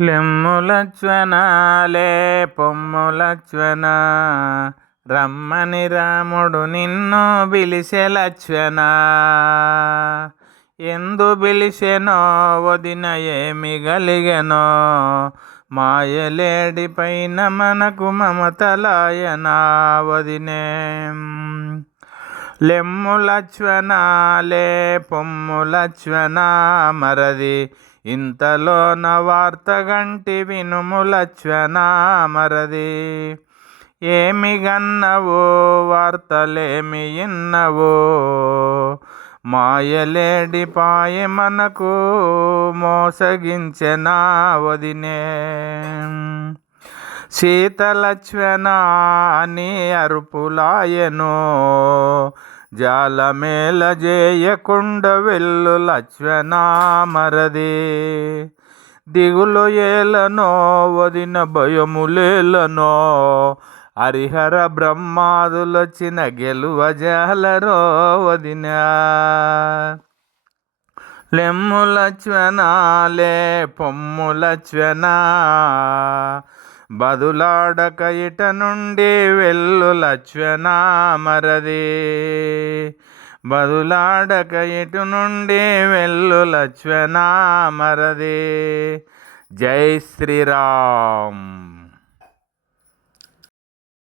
లెమ్ములచ్వనాలే పొమ్ములచ్వన రమ్మని రాముడు నిన్ను పిలిసే లచ్వన ఎందు పిలిసెనో వదిన ఏమి గలిగెనో. మాయలేడి పైన మనకు మమతలాయన వదినే. లెమ్ములచ్వనాలే పొమ్ములచ్వన మరది ఇంతలోన వార్త గంటి వినుములచ్వనా మరది ఏమి గన్నవో వార్తలేమి ఇన్నవో. మాయలేడి పాయ మనకు మోసగించెనా వదినే. శీతలచ్వన అని అరుపులాయనో. జాలమేల జేయకుండ వెల్లు లచ్వనా దిగులు ఏలనో వదిన భయములేలనో హరిహర బ్రహ్మాదులొచ్చిన గెలువ జాలరో వదిన. లెమ్ములచ్వనాలే పొమ్ములచ్వనా బదులాడక ఇట నుండి వెల్లు లచ్వనా మరది బదులాడక ఇటు నుండి వెల్లు లచ్వనా మరది జై శ్రీరామ్.